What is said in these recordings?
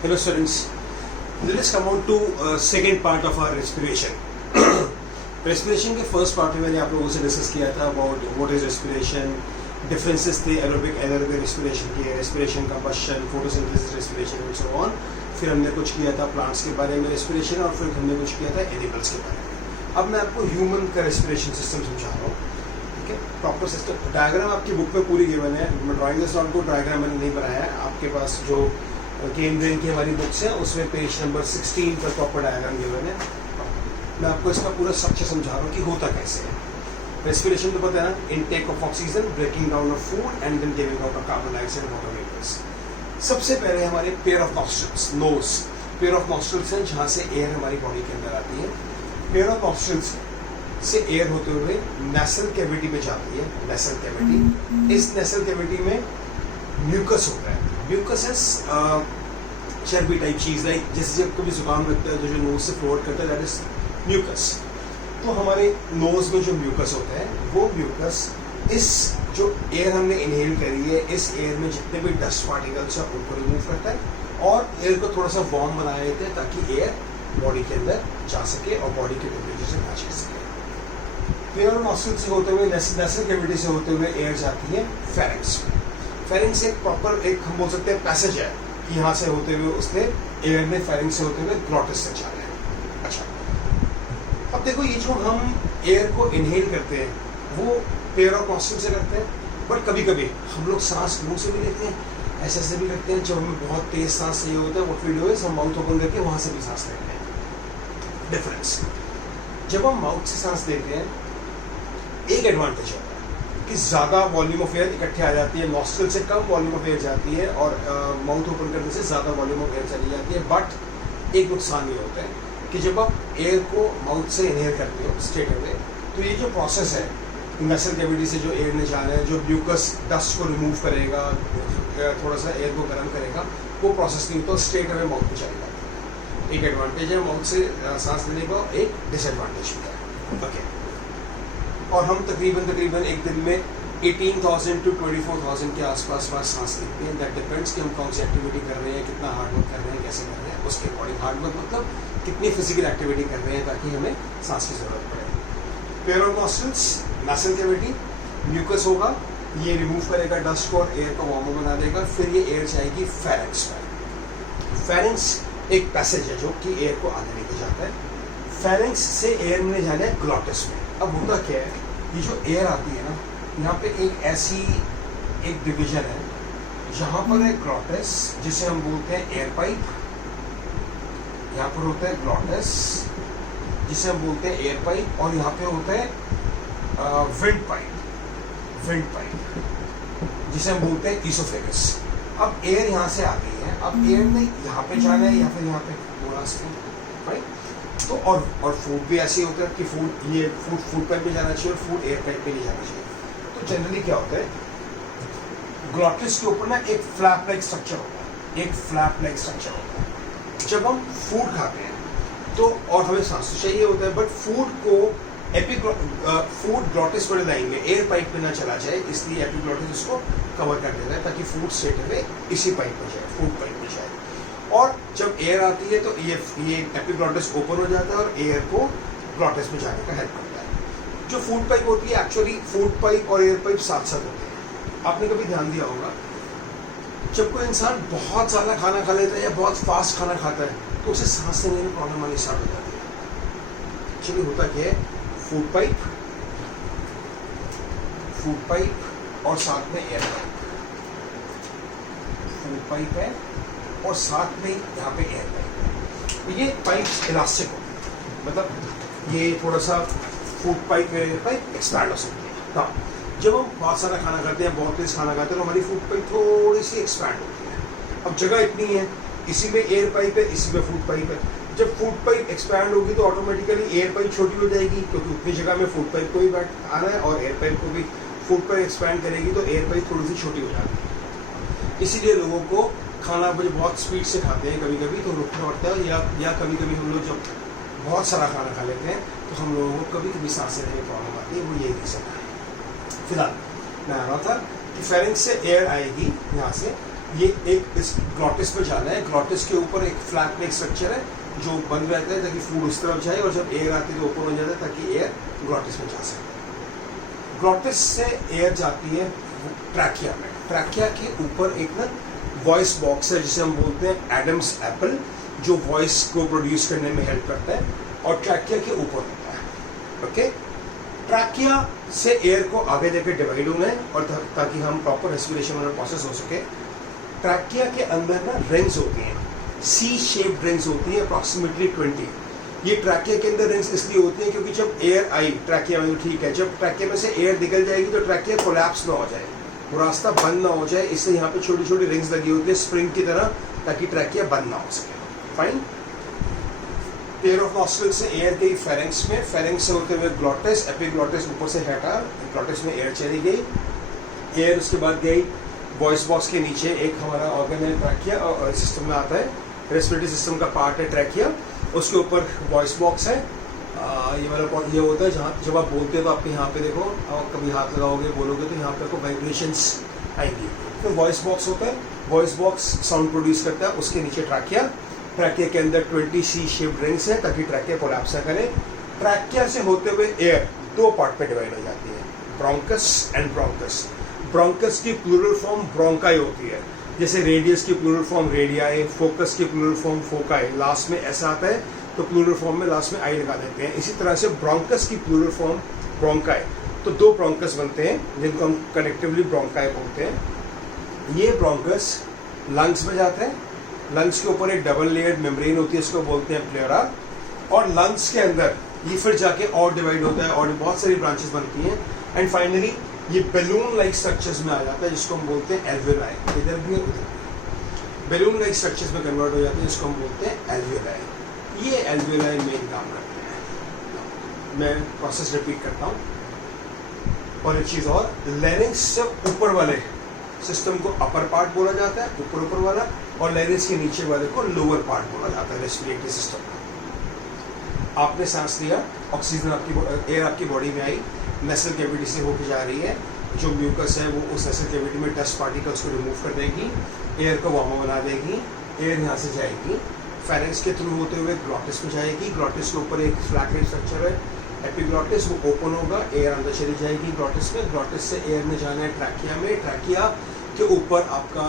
Hello students, let us come on to second part of our respiration. Respiration के first part में मैंने आप लोगों से डिस्कस किया था about what is respiration, differences थे aerobic anaerobic respiration की, respiration combustion, photosynthesis respiration and so on. फिर हमने कुछ किया था plants के बारे में respiration और फिर हमने कुछ किया था animals के बारे में. अब मैं आपको human का respiration system समझा रहा हूँ. ठीक है, प्रॉपर सिस्टम डायग्राम आपकी बुक में पूरी गिवन है. Drawing is not good, diagram मैंने नहीं बनाया है. आपके पास जो केम्ब्रियन की हमारी बुक्स है उसमें पेज नंबर 16 पर प्रॉपर डायग्राम गिवन है. मैं आपको इसका पूरा स्ट्रक्चर समझा रहा हूँ कि होता कैसे है. रेस्पिरेशन तो पता है ना, intake of oxygen, breaking down of food and then giving out of carbon dioxide water vapours. सबसे पहले हमारे pair of nostrils, nose. Pair of nostrils हैं जहाँ से एयर हमारी बॉडी के अंदर आती है. पेयर ऑफ नॉस्ट्रल्स से एयर होते हुए नेसल कैविटी में जाती है. नेसल कैविटी, इस नेसल कैविटी में म्यूकस होता है. म्यूकस इज चर्बी टाइप चीज, लाइक जैसे जब कभी जुकाम लगता है तो जो नोज से फ्लोट करता है दैट इज म्यूकस. तो हमारे नोज में जो म्यूकस होता है वो म्यूकस इस जो एयर हमने इनहेल करी है इस एयर में जितने भी डस्ट पार्टिकल्स हैं उनको रिमूव करता है और एयर को थोड़ा सा वार्म बना देते हैं ताकि एयर बॉडी के अंदर जा सके और बॉडी के टेम्परेचर से मैच कर सके. पेयर नॉस्ट्रल से होते हुए नेसल कैविटी से होते हुए एयर जाती है फेरिंक्स में. फेरिंक्स एक प्रॉपर एक हम बोल सकते हैं पैसेज है कि यहाँ से होते हुए उसने एयर में फेरिंक्स से होते हुए ग्लॉटिस से जा रहे हैं. अच्छा, अब देखो ये जो हम एयर को इनहेल करते हैं वो पेयर ऑफ नॉस्ट्रल से करते हैं, बट कभी कभी हम लोग सांस मुंह से भी लेते हैं, ऐसे ऐसे भी करते हैं. जब हमें बहुत तेज सांस चाहिए होता है व्हाट वी डू इज हम माउथ ओपन करके वहाँ से भी सांस लेते हैं. डिफरेंस, जब हम माउथ से सांस लेते हैं एक एडवांटेज होता है कि ज़्यादा वॉल्यूम ऑफ एयर इकट्ठे आ जाती है. नॉस्ट्रल से कम वॉल्यूम ऑफ एयर जाती है और माउथ ओपन करने से ज़्यादा वॉल्यूम ऑफ एयर चली जाती है. बट एक नुकसान ये होता है कि जब आप एयर को माउथ से इनहेल करते हो स्ट्रेट अवे तो ये जो प्रोसेस है नेसल कैविटी से जो एयर ने जाना है, जो म्यूकस डस्ट को रिमूव करेगा, थोड़ा सा एयर को गर्म करेगा, वो प्रोसेस नहीं होता, स्ट्रेट अवे माउथ में चली जाती है. एक एडवांटेज है माउथ से सांस लेने का, एक डिसएडवांटेज भी है. ओके, और हम तकरीबन एक दिन में 18,000 to 24,000 के आसपास सांस लेते हैं. दैट डिपेंड्स कि हम कौन सी एक्टिविटी कर रहे हैं, कितना हार्ड वर्क कर रहे हैं, कैसे कर रहे हैं, उसके अकॉर्डिंग. हार्ड वर्क मतलब कितनी फिजिकल एक्टिविटी कर रहे हैं ताकि हमें सांस की जरूरत पड़े. Pair of nostrils, nasal cavity, mucus होगा, ये रिमूव करेगा डस्ट को और एयर को वार्म बना देगा. फिर ये एयर जाएगी फेरिंक्स में. फेरिंक्स एक पैसेज है जो कि एयर को आगे लेके जाता है. फेरिंक्स से एयर में जाना है ग्लॉटिस में. अब होता क्या है, ये जो एयर आती है ना, यहाँ पे एक ऐसी एक डिवीजन है जहाँ पर है ग्लॉटिस जिसे हम बोलते हैं एयर पाइप. यहाँ पर होता है ग्लॉटिस जिसे हम बोलते हैं एयर पाइप और यहाँ पे होता है विंड पाइप जिसे हम बोलते हैं ईसोफेगस. अब एयर यहाँ से आ गई है, अब एयर ने यहाँ पे जाना है या फिर यहाँ पे बोला राइट. तो और फूड भी ऐसे होता है कि फूड पाइप में जाना चाहिए और फूड एयर पाइप में नहीं जाना चाहिए. तो जनरली क्या होता है, ग्लॉटिस के ऊपर ना एक फ्लैप लाइक स्ट्रक्चर होता है. जब हम फूड खाते हैं तो और हमें सांस तो चाहिए होता है, बट फूड को फूड ग्लॉटिस पर लाएंगे, एयर पाइप में ना चला जाए, इसलिए एपिग्लॉटिस उसको कवर कर देता है ताकि फूड स्ट्रेट अवे इसी पाइप में जाए, फूड पाइप में जाए. और जब एयर आती है तो ये एपिग्लॉटिस ओपन हो जाता है और एयर को ग्लॉटिस में जाने का हेल्प करता है. जो फूड पाइप होती है एक्चुअली फूड पाइप और एयर पाइप साथ साथ होते हैं. आपने कभी ध्यान दिया होगा जब कोई इंसान बहुत ज़्यादा खाना खा लेता है या बहुत फास्ट खाना खाता है तो उसे सांस लेने में प्रॉब्लम आनी स्टार्ट हो जाती है. एक्चुअली होता क्या है, फूड पाइप और साथ में एयर पाइप. फूड पाइप है और साथ में यहाँ पे एयर पाइप. ये पाइप इलास्टिक होती है, मतलब ये थोड़ा सा फूड पाइप में एयर पाइप एक्सपैंड हो सकती है. हाँ, जब हम बहुत सारा खाना खाते हैं, बहुत तेज खाना खाते हैं तो हमारी फूड पाइप थोड़ी सी एक्सपैंड होती है. अब जगह इतनी है, इसी में एयर पाइप है, इसी में फूड पाइप है. जब फूड पाइप एक्सपैंड होगी तो ऑटोमेटिकली एयर पाइप छोटी हो जाएगी क्योंकि उतनी जगह में फूड पाइप को भी आना है और एयर पाइप को भी. फूड पाइप एक्सपैंड करेगी तो एयर पाइप थोड़ी सी छोटी हो जाती है. इसीलिए लोगों को खाना बहुत स्पीड से खाते हैं कभी कभी तो रुकना पड़ता है, या कभी कभी हम लोग जब बहुत सारा खाना खा लेते हैं तो हम लोगों को कभी कभी सांस लेने में प्रॉब्लम आती है. वो यही रीज़न है. फिलहाल मैं आ रहा था कि फेरिंक्स से एयर आएगी यहाँ से ये एक इस ग्लॉटिस पे जाना है, ग्लॉटिस के ऊपर एक फ्लैट प्लेट स्ट्रक्चर है जो बंद रहता है ताकि फूड उस तरफ जाए, और जब एयर आती है तो ओपन हो जाता है ताकि एयर ग्लॉटिस में जा सके। ग्लॉटिस से एयर जाती है ट्रैकिया में। ट्रैकिया के ऊपर एक ना वॉइस बॉक्स है जिसे हम बोलते हैं एडम्स एप्पल, जो वॉइस को प्रोड्यूस करने में हेल्प करता है, और ट्रैकिया के ऊपर होता है। ओके, ट्रैकिया से एयर को आगे जाकर डिवाइड होना है और ताकि हम प्रॉपर रेस्पिरेशन वाला प्रोसेस हो सके। ट्रैकिया के अंदर ना रिंग्स होती हैं, सी शेप्ड रिंग्स होती हैं, अप्रॉक्सीमेटली 20। ये ट्रैकिया के अंदर रिंग्स इसलिए होती हैं क्योंकि जब एयर आई ट्रैकिया में, तो ठीक है, जब ट्रैकिया में से एयर निकल जाएगी तो ट्रैकिया कोलैप्स ना हो जाए, वो रास्ता बंद ना हो जाए, इसलिए यहाँ पे छोटी छोटी रिंग्स लगी होती है स्प्रिंग की तरह, ताकि ट्रैकिया बंद ना हो सके। फाइन। पेयर ऑफ नॉस्ट्रिल से एयर गई फेरेंक्स में, फेरेंक्स से होते हुए ग्लॉटिस, एपिग्लॉटिस ऊपर से हटा, ग्लॉटिस में एयर चली गई, एयर उसके बाद गई वॉइस बॉक्स के नीचे एक हमारा ऑर्गन है ट्रैकिया, और सिस्टम में आता है, रेस्पिरेटरी सिस्टम का पार्ट है ट्रैकिया, उसके ऊपर वॉइस बॉक्स है। ये वाला ये होता है जहाँ जब आप बोलते हो तो आपके यहाँ पे देखो, और कभी हाथ लगाओगे बोलोगे तो यहाँ पे आपको वाइब्रेशंस आएंगी। फिर वॉइस बॉक्स होता है, वॉइस बॉक्स साउंड प्रोड्यूस करता है, उसके नीचे ट्रैकिया, ट्रैकिया के अंदर 20 सी शेप्ड रिंग्स है ताकि ट्रैकिया कोलैप्स ना करे। ट्रैकिया से होते हुए एयर दो पार्ट पे डिवाइड हो जाती है, ब्रोंकस एंड ब्रोंकस। ब्रोंकस की प्लूरल फॉर्म ब्रोंकाई होती है, जैसे रेडियस की प्लूरल फॉर्म रेडियाई, फोकस की प्लूरल फॉर्म फोकाई, लास्ट में ऐसा आता है तो प्लूरल फॉर्म में लास्ट में आई लगा देते हैं। इसी तरह से ब्रोंकस की प्लूरल फॉर्म ब्रोंकाई, तो दो ब्रोंकस बनते हैं जिनको हम कलेक्टिवली ब्रोंकाई बोलते हैं। ये ब्रोंकस लंग्स में जाते हैं, लंग्स के ऊपर एक डबल लेयर्ड मेम्ब्रेन होती है, इसको बोलते हैं प्लेरा, और लंग्स के अंदर ये फिर जाके और डिवाइड होता है और बहुत सारी ब्रांचेस बनती हैं, एंड फाइनली ये बैलून लाइक स्ट्रक्चर्स में आ जाता है जिसको हम बोलते हैं एल्वेलाई। इधर भी उधर भी बैलून लाइक स्ट्रक्चर्स में कन्वर्ट हो जाते हैं जिसको हम बोलते हैं एल्वेलाई। ये एल्वेलाई मेन काम करते हैं। मैं प्रोसेस रिपीट करता हूँ, और एक चीज़ और, लैरिंक्स से ऊपर वाले सिस्टम को अपर पार्ट बोला जाता है, ऊपर ऊपर वाला, और लैरिंक्स के नीचे वाले को लोअर पार्ट बोला जाता है, रेस्पिरेटरी सिस्टम। आपने सांस लिया, ऑक्सीजन आपकी एयर आपकी बॉडी में आई, नेसल कैविटी से होकर जा रही है, जो म्यूकस है वो उस नेसल कैविटी में डस्ट पार्टिकल्स को रिमूव कर देगी, एयर को वार्म बना देगी, एयर यहाँ से जाएगी, फेरेंक्स के थ्रू होते हुए ग्लॉटिस में जाएगी, ग्लॉटिस के ऊपर एक फ्लैट स्ट्रक्चर है एपिग्लॉटिस, वो ओपन होगा, एयर अंदर चली जाएगी ग्लॉटिस में, ग्लॉटिस से एयर में जाना है ट्रैकिया में, ट्रैकिया के ऊपर आपका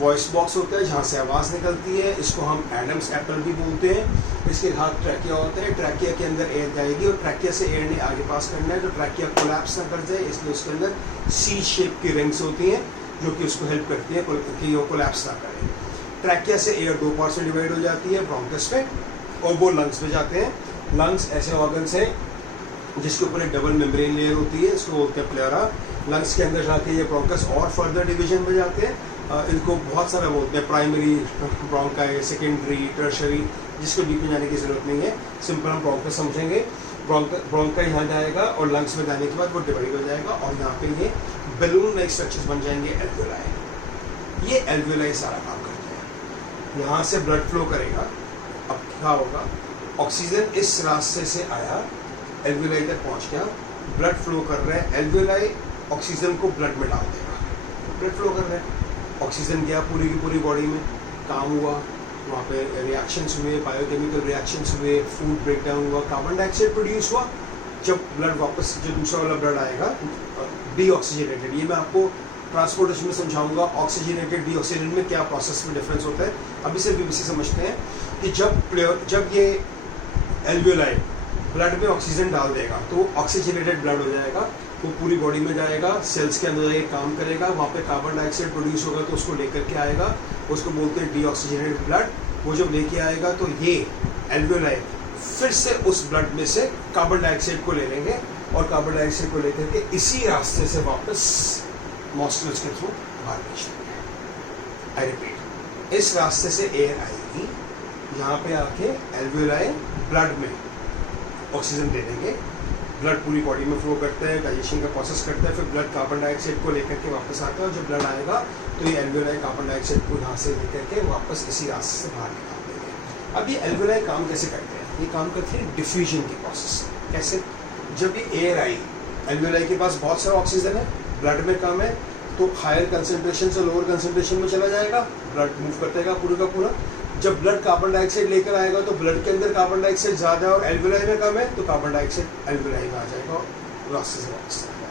वॉइस बॉक्स होता है जहाँ से आवाज़ निकलती है, इसको हम एडम्स एप्पल भी बोलते हैं, इसके हाथ ट्रैकिया होता है, ट्रैकिया के अंदर एयर जाएगी और ट्रैकिया से एयर ने आगे पास करना है तो ट्रैकिया कोलैप्स ना कर जाए, इसलिए उसके अंदर सी शेप की रिंग्स होती हैं जो कि उसको हेल्प करती है कि वो कोलैप्स ना करे। ट्रैकिया से एयर दो पार्ट में डिवाइड हो जाती है, ब्रोंकस में, और वो लंग्स में जाते हैं। लंग्स ऐसे ऑर्गन्स हैं जिसके ऊपर एक डबल मेम्ब्रेन लेयर होती है, इसको बोलते हैं प्लेरा। लंग्स के अंदर जाके ये ब्रोंकस और फर्दर डिवीजन में जाते हैं, इनको बहुत सारा बोलते हैं, प्राइमरी ब्रोंकाई, सेकेंडरी, टर्शरी, जिसको डीप में जाने की जरूरत नहीं है, सिंपल हम ब्रोंकस समझेंगे। ब्रोंकाई यहाँ जाएगा और लंग्स में जाने के बाद वो डिवाइड हो जाएगा और यहाँ पे ये बैलून लाइक स्ट्रक्चर्स बन जाएंगे एल्वेलाई। ये एल्वेलाई सारा काम करते हैं, यहाँ से ब्लड फ्लो करेगा। अब क्या होगा, ऑक्सीजन इस रास्ते से आया, एल्वेलाई तक पहुँच गया, ब्लड फ्लो कर रहा है, एल्वेलाई ऑक्सीजन को ब्लड में डाल देगा, ब्लड फ्लो कर रहा है, ऑक्सीजन गया पूरी की पूरी बॉडी में, काम हुआ, वहाँ पे रिएक्शंस हुए, बायोकेमिकल रिएक्शंस हुए, फूड ब्रेक डाउन हुआ, कार्बन डाइऑक्साइड प्रोड्यूस हुआ। जब ब्लड वापस जो दूसरा वाला ब्लड आएगा डीऑक्सीजनेटेड, ये मैं आपको ट्रांसपोर्टेशन में समझाऊंगा, ऑक्सीजनेटेड डीऑक्सीजनेटेड में क्या प्रोसेस में डिफरेंस होता है। अभी सिर्फ BBC समझते हैं कि जब ये एल्वेलाई ब्लड में ऑक्सीजन डाल देगा तो ऑक्सीजनेटेड ब्लड हो जाएगा, वो पूरी बॉडी में जाएगा, सेल्स के अंदर जाके काम करेगा, वहाँ पे कार्बन डाइऑक्साइड प्रोड्यूस होगा तो उसको लेकर के आएगा, उसको बोलते हैं डीऑक्सीजनेटेड ब्लड। वो जब लेके आएगा तो ये एल्वेलाई फिर से उस ब्लड में से कार्बन डाइऑक्साइड को ले लेंगे और कार्बन डाइऑक्साइड को लेकर के इसी रास्ते से वापस नॉस्ट्रिल्स के थ्रू बाहर भेज देंगे। आई रिपीट, इस रास्ते से एयर आएगी, यहाँ पे आके एल्वेलाई ब्लड में ऑक्सीजन दे देंगे, ब्लड पूरी बॉडी में फ्लो करता है, डाइजेशन का प्रोसेस करता है, फिर ब्लड कार्बन डाइऑक्साइड को लेकर के वापस आता है और जब ब्लड आएगा तो ये एल्वेलाई कार्बन डाइऑक्साइड को यहाँ से लेकर के वापस इसी रास्ते से बाहर निकाल देंगे। अब ये एल्वेलाई काम कैसे करते हैं, ये काम करते हैं डिफ्यूजन की प्रोसेस। कैसे, जब ये एयर आई, एल्वेलाई के पास बहुत सारा ऑक्सीजन है, ब्लड में कम है, तो हायर कंसंट्रेशन से लोअर कंसंट्रेशन में चला जाएगा, ब्लड मूव करतेगा पूरा का पूरा। जब ब्लड कार्बन डाइऑक्साइड लेकर आएगा तो ब्लड के अंदर कार्बन डाइऑक्साइड ज़्यादा है और एल्वेलाई में कम है, तो कार्बन डाइऑक्साइड एल्वेलाई में आ जाएगा और ग्लासेस में आ जाएगा।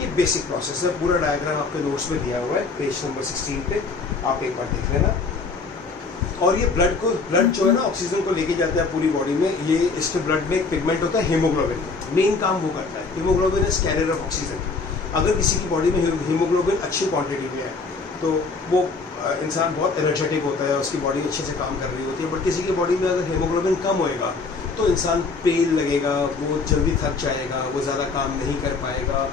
ये बेसिक प्रोसेस है। पूरा डायग्राम आपके नोट्स में दिया हुआ है पेज नंबर 16 पे, आप एक बार देख लेना। और ये ब्लड जो है ना ऑक्सीजन को लेके जाता है पूरी बॉडी में। ये इसके ब्लड में एक पिगमेंट होता है हीमोग्लोबिन, मेन काम वो करता है। Haemoglobin is carrier of oxygen. अगर किसी की बॉडी में हीमोग्लोबिन अच्छी क्वांटिटी में है तो वो इंसान बहुत एनर्जेटिक होता है, उसकी बॉडी अच्छे से काम कर रही होती है। बट किसी की बॉडी में अगर हीमोग्लोबिन कम होएगा तो इंसान पेल लगेगा, वो जल्दी थक जाएगा, वो ज़्यादा काम नहीं कर पाएगा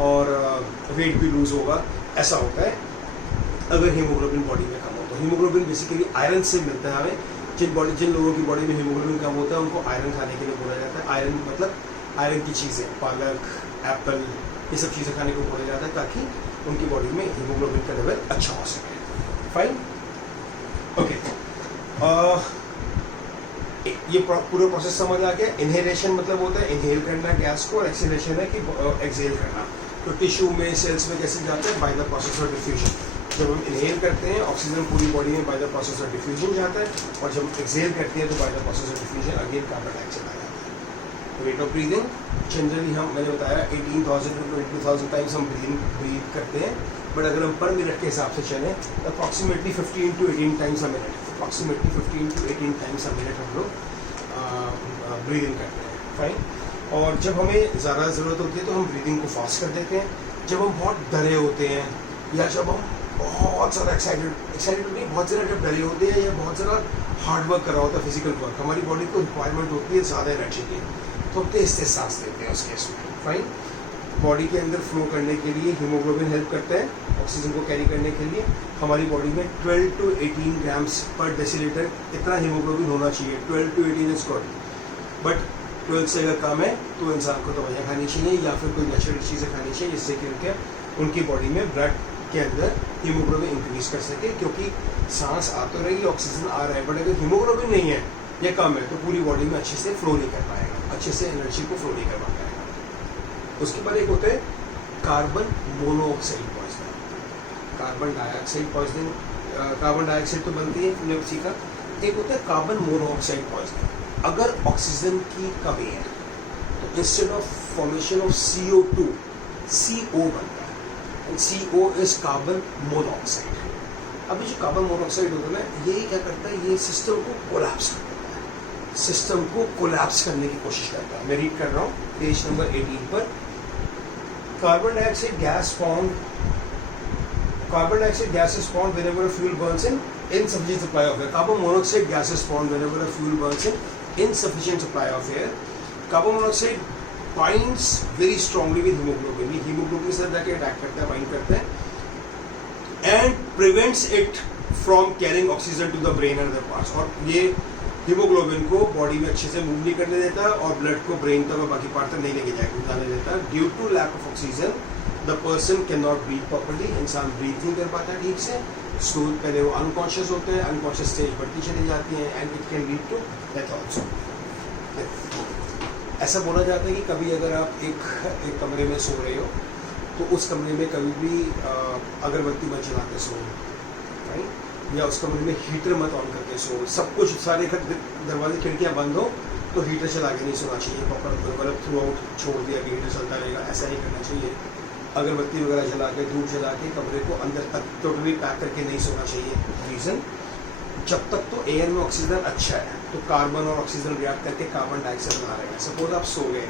और वेट भी लूज होगा। ऐसा होता है अगर हीमोग्लोबिन बॉडी में कम हो। तो हीमोग्लोबिन बेसिकली आयरन से मिलता है हमें। जिन लोगों की बॉडी में हीमोग्लोबिन कम होता है उनको आयरन खाने के लिए बोला जाता है। आयरन मतलब आयरन की चीज़ें, पालक, एप्पल, ये सब चीज़ें खाने को बोला जाता है ताकि उनकी बॉडी में हीमोग्लोबिन का लेवल अच्छा हो सके। Fine, okay. ये पूरा प्रोसेस समझ आ गया। इनहेलेशन मतलब होता है इनहेल करना गैस को, और एक्सहेलेशन है कि एक्सहेल करना। तो टिश्यू में, सेल्स में कैसे जाता है? By the process of diffusion. जब हम इनहेल करते हैं ऑक्सीजन पूरी बॉडी में by the process of diffusion जाता है, और जब एक्सहेल करते हैं तो by the process of diffusion again carbon dioxide आ जाता है। रेट ऑफ ब्रीदिंग जनरली मैंने बताया 18,000 to 22,000 टाइम्स हम ब्रीथ करते हैं। बट अगर हम पर मिनट के हिसाब से चलें तो approximately 15 to 18 times a minute, approximately 15 to 18 times a minute हम लोग ब्रीदिंग करते हैं। फाइन। और जब हमें ज़्यादा ज़रूरत होती है तो हम ब्रीदिंग को फास्ट कर देते हैं। जब हम बहुत डरे होते हैं या जब हम बहुत ज़्यादा एक्साइटेड नहीं, बहुत ज़्यादा जब डरे होते हैं या बहुत ज़्यादा हार्ड वर्क कर रहा होता है, फिजिकल वर्क, हमारी बॉडी को रिक्वायरमेंट होती है ज़्यादा एनर्जी की, तो हम तेज तेज सांस लेते हैं उस केस में। फाइन। बॉडी के अंदर फ्लो करने के लिए हीमोग्लोबिन हेल्प करता है ऑक्सीजन को कैरी करने के लिए। हमारी बॉडी में 12 to 18 ग्राम्स पर डेसीलीटर इतना हीमोग्लोबिन होना चाहिए। 12 to 18 इज गुड, बट 12 से अगर कम है तो इंसान को दवाइयाँ खानी चाहिए या फिर कोई नेचुरल चीज़ें खानी चाहिए जिससे कि उनकी बॉडी में ब्लड के अंदर हीमोग्लोबिन इंक्रीज कर सके। क्योंकि सांस आ तो रही, ऑक्सीजन आ रहा है, बट अगर हीमोग्लोबिन नहीं है या कम है तो पूरी बॉडी में अच्छे से फ्लो नहीं कर पाएगा, अच्छे से एनर्जी को फ्लो नहीं कर पाएगा। उसके बाद एक होता है carbon monoxide poisoning, carbon dioxide poisoning. Carbon dioxide तो बनती है लेवसी का। एक होता है कार्बन मोनोऑक्साइड पॉइजनिंग। अगर ऑक्सीजन की कमी है तो instead of formation of CO2 CO बनता है, and CO is carbon monoxide. अभी जो कार्बन मोनोऑक्साइड होता है ना, ये क्या करता है, ये सिस्टम को कोलैप्स कर देता है, सिस्टम को कोलैप्स करने की कोशिश करता है। मैं रीड कर रहा हूँ पेज नंबर 18 पर। Carbon dioxide gas is formed whenever a fuel burns in insufficient supply of air. Carbon monoxide gas is formed whenever a fuel burns in insufficient supply of air. Carbon monoxide binds very strongly with hemoglobin. ये hemoglobin से जाके attack करता है, bind करता है, and prevents it from carrying oxygen to the brain and other parts. और ये haemoglobin को बॉडी में अच्छे से मूव नहीं करने देता और ब्लड को ब्रेन तक और बाकी पार्ट तक नहीं लेके जाने देता। Due to lack of oxygen the person can not breathe properly. इंसान ब्रीथ नहीं कर पाता ठीक से। सो पहले वो अनकॉन्शियस होते हैं, अनकॉन्शियस स्टेज बढ़ती चली जाती है, and it can lead to death also. ऐसा बोला जाता है कि कभी अगर आप एक कमरे में सो रहे हो तो उस कमरे में कभी भी अगरबत्ती मत जलाते सो, राइट, या उस कमरे में हीटर मत ऑन करके सो। सब कुछ सारे दरवाजे खिड़कियाँ बंद हो तो हीटर चला के नहीं सोना चाहिए। प्रॉपर मतलब थ्रू आउट छोड़ दिया कि हीटर चलता रहेगा, ऐसा नहीं करना चाहिए। अगरबत्ती वगैरह जला के, धूप जला के कमरे को अंदर तक टोटली पैक करके नहीं सोना चाहिए। रीज़न, जब तक तो एयर में ऑक्सीजन अच्छा है तो कार्बन और ऑक्सीजन रिएक्ट करके कार्बन डाइऑक्साइड बना रहे हैं। सपोज आप सो गए,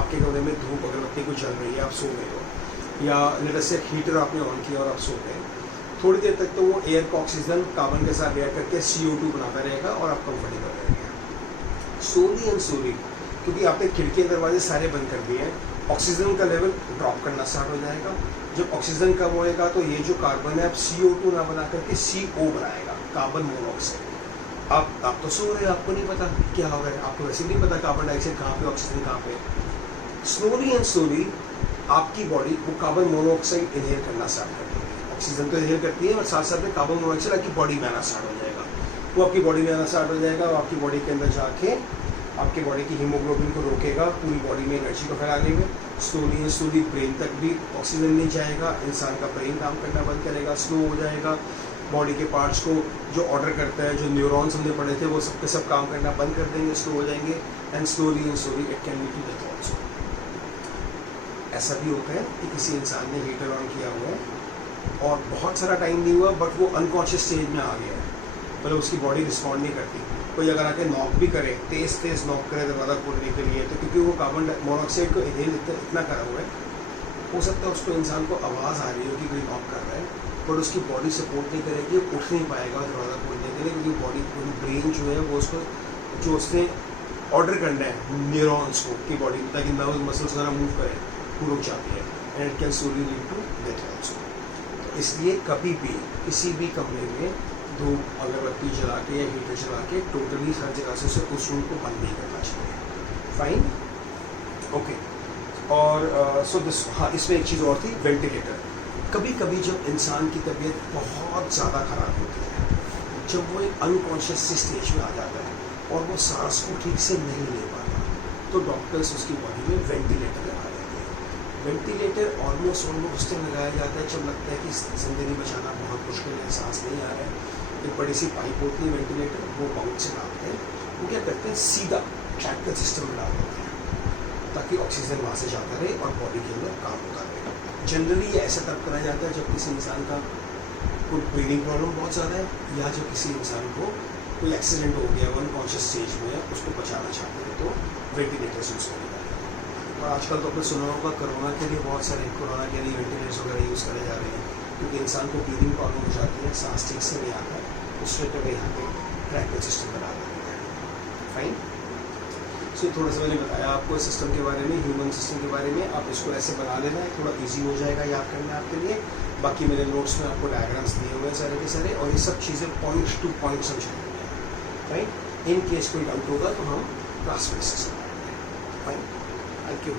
आपके कमरे में धूप अगरबत्ती को जल रही है, आप सो गए हो, या लेटर से हीटर आपने ऑन किया और आप सो गए, थोड़ी देर तक तो वो एयर का ऑक्सीजन कार्बन के साथ रिएक्ट करके CO2 बनाता रहेगा और आप कंफर्टेबल रहेंगे। स्लोली एंड स्लोली, क्योंकि आपने खिड़की दरवाजे सारे बंद कर दिए हैं, ऑक्सीजन का लेवल ड्रॉप करना स्टार्ट हो जाएगा। जब ऑक्सीजन कम होएगा तो ये जो कार्बन है अब CO2 ना बना करके CO बनाएगा, कार्बन मोनोऑक्साइड। आप तो सो रहे हैं, आपको नहीं पता क्या हो रहा है, आपको वैसे नहीं पता कार्बन डाइऑक्साइड कहाँ पे, ऑक्सीजन कहाँ पे। स्लोली एंड स्लोली आपकी बॉडी वो कार्बन मोनोऑक्साइड इनहेल करना स्टार्ट कर देगी। ऑक्सीजन तो इनहेल करती है और साथ साथ में कार्बन मोनोऑक्साइड आपकी बॉडी में आना स्टार्ट हो जाएगा। वो आपकी बॉडी में आना स्टार्ट हो जाएगा और आपकी बॉडी के अंदर जाके आपके बॉडी की हीमोग्लोबिन को रोकेगा, पूरी बॉडी में एनर्जी को फैलाने में। स्लोली ब्रेन तक भी ऑक्सीजन नहीं जाएगा, इंसान का ब्रेन काम करना बंद करेगा, स्लो हो जाएगा। बॉडी के पार्ट्स को जो ऑर्डर करता है, जो न्यूरॉन्स हमने पढ़े थे, वो सब के सब काम करना बंद कर देंगे, स्लो हो जाएंगे। And slowly it can lead to death also. ऐसा भी होता है कि किसी इंसान ने हीटर ऑन किया हुआ है और बहुत सारा टाइम नहीं हुआ, बट वो अनकॉन्शियस स्टेज में आ गया है, मतलब उसकी बॉडी रिस्पॉन्ड नहीं करती। कोई अगर आके नॉक भी करे, तेज नॉक करे दरवाज़ा खोलने के लिए, तो क्योंकि वो कार्बन मोनोऑक्साइड को इनहेल इतना करा हुआ है, हो सकता है उसको इंसान को आवाज़ आ रही हो कि कोई नॉक कर रहा है, बट उसकी बॉडी सपोर्ट नहीं करेगी, उठ नहीं पाएगा दरवाज़ा खोलने के लिए, क्योंकि बॉडी ब्रेन जो है वो उसको जो उसने ऑर्डर करना है न्यूरॉन्स को कि बॉडी ताकि नर्व मसल्स वगैरह मूव करें, वो रुक जाती है। And it can slowly lead to death also. इसलिए कभी भी किसी भी कमरे में धूप अगरबत्ती जला के या हीटर जला के टोटली हर जगह से उस रूम को बंद नहीं करना चाहिए। Fine, okay. और सो दिस, हाँ, इसमें एक चीज़ और थी, वेंटिलेटर। कभी कभी जब इंसान की तबीयत बहुत ज़्यादा ख़राब होती है, जब वो एक अनकॉन्शियस सी स्टेज में आ जाता है और वो सांस को ठीक से नहीं ले पाता, तो डॉक्टर्स उसकी बॉडी में वेंटिलेटर लगा देते हैं। वेंटिलेटर ऑलमोस्ट उस टाइम लगाया जाता है जब लगता है कि जिंदगी बचाना बहुत मुश्किल है, सांस नहीं आ रहा है। एक बड़ी सी पाइप होती है वेंटिलेटर, वो पाउच से डालते हैं, वो क्या करते हैं सीधा ट्रैक्टर सिस्टम में डाल देते हैं ताकि ऑक्सीजन वहाँ से जाता रहे और बॉडी के अंदर काम होता रहे। जनरली ये ऐसा तब करा जाता है जब किसी इंसान का कोई ब्रीदिंग प्रॉब्लम बहुत ज़्यादा है, या जब किसी इंसान को कोई एक्सीडेंट हो गया, अनकॉन्शियस स्टेज में है, उसको बचाना चाहते हैं, तो वेंटिलेटर्स यूज़ करें जाते हैं। और आजकल तो आपने सुना होगा कोरोना के लिए बहुत सारे कोरोना के लिए वेंटिलेटर्स वगैरह यूज़ करे जा रहे हैं, क्योंकि इंसान को ब्रीदिंग प्रॉब्लम हो जाती है, सांस ठीक से नहीं आता है, उससे पहले यहाँ पे ट्रैकिंग सिस्टम बना देते हैं। फाइन, सो थोड़ा सा मैंने बताया आपको सिस्टम के बारे में, ह्यूमन सिस्टम के बारे में। आप इसको ऐसे बना लेना है, थोड़ा इजी हो जाएगा याद करना आपके लिए। बाकी मेरे नोट्स में आपको डायग्राम्स दिए हुए हैं सारे के सारे, और ये सब चीज़ें पॉइंट टू पॉइंट समझाएंगे। फाइन, इन केस कोई डाउट होगा तो हम क्लास में डिस्कस करेंगे। Fine, thank you.